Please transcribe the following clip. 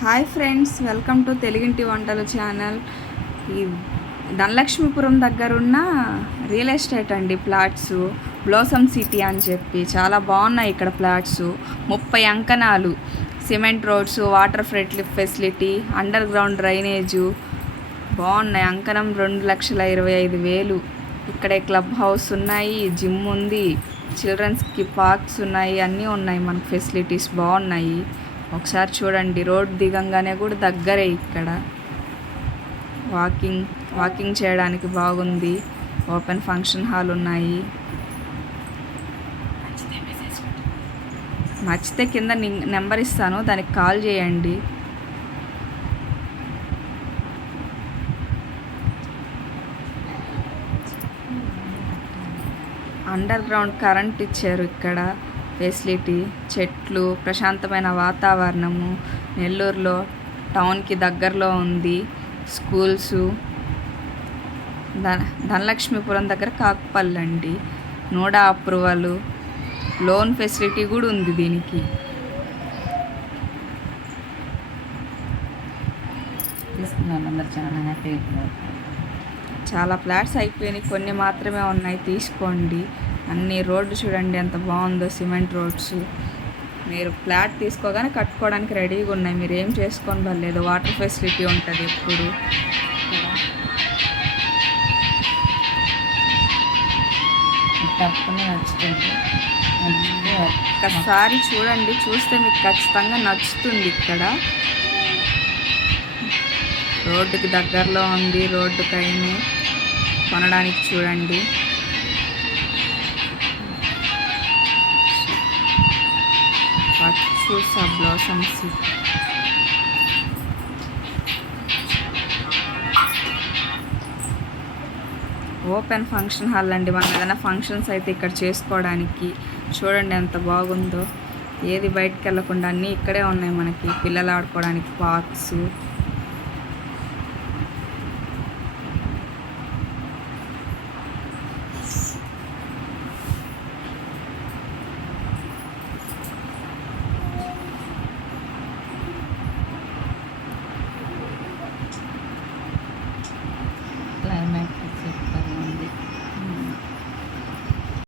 Hi friends welcome to తెలుగింటి వంటలు channel. ఈ ధనలక్ష్మీపురం దగ్గర ఉన్న రియల్ ఎస్టేట్ అండి ప్లాట్స్. బ్లోసమ్ సిటీ అని చెప్పి చాలా బాగున్నాయి ఇక్కడ ప్లాట్స్. ముప్పై అంకణాలు. Cement roads water facility underground drainage. బాగున్నాయి. అంకణం రెండు లక్షల ఇరవై ఐదు వేలు. ఇక్కడే క్లబ్ హౌస్ ఉన్నాయి జిమ్ ఉంది చిల్డ్రన్స్కి పార్క్స్ ఉన్నాయి అన్నీ ఉన్నాయి మనకు ఫెసిలిటీస్ బాగున్నాయి. ఒకసారి చూడండి రోడ్ దిగంగానే కూడా దగ్గరే ఇక్కడ. వాకింగ్ వాకింగ్ చేయడానికి బాగుంది. ఓపెన్ ఫంక్షన్ హాల్ ఉన్నాయి. నచ్చితే కింద ని- నెంబర్ ఇస్తాను దానికి కాల్ చేయండి. అండర్ గ్రౌండ్ కరెంట్ ఇచ్చారు ఇక్కడ. ఫెసిలిటీ చెట్లు ప్రశాంతమైన వాతావరణము నెల్లూరులో టౌన్కి దగ్గరలో ఉంది స్కూల్స్ ధన ధనలక్ష్మీపురం దగ్గర కాకుపల్లి అండి. నోడా అప్రూవల్ లోన్ ఫెసిలిటీ కూడా ఉంది దీనికి. చాలా ఫ్లాట్స్ అయిపోయినాయి కొన్ని మాత్రమే ఉన్నాయి తీసుకోండి. అన్ని రోడ్డు చూడండి ఎంత బాగుందో సిమెంట్ రోడ్స్. మీరు ఫ్లాట్ తీసుకోగానే కట్టుకోవడానికి రెడీగా ఉన్నాయి. మీరు ఏం చేసుకొని పర్లేదు. వాటర్ ఫెసిలిటీ ఉంటుంది ఎప్పుడు. తప్పకుండా నచ్చుతుంది. ఒక్కసారి చూడండి చూస్తే మీకు ఖచ్చితంగా నచ్చుతుంది ఇక్కడ. రోడ్డుకి దగ్గరలో ఉంది రోడ్డు పైన కొనడానికి చూడండి. చూసా బ్లాసమ్స్ ఓపెన్ ఫంక్షన్ హాల్ అండి. మనం ఏదైనా ఫంక్షన్స్ అయితే ఇక్కడ చేసుకోవడానికి చూడండి ఎంత బాగుందో. ఏది బయటకు వెళ్ళకుండా అన్నీ ఇక్కడే ఉన్నాయి మనకి. పిల్లలు ఆడుకోవడానికి పార్క్స్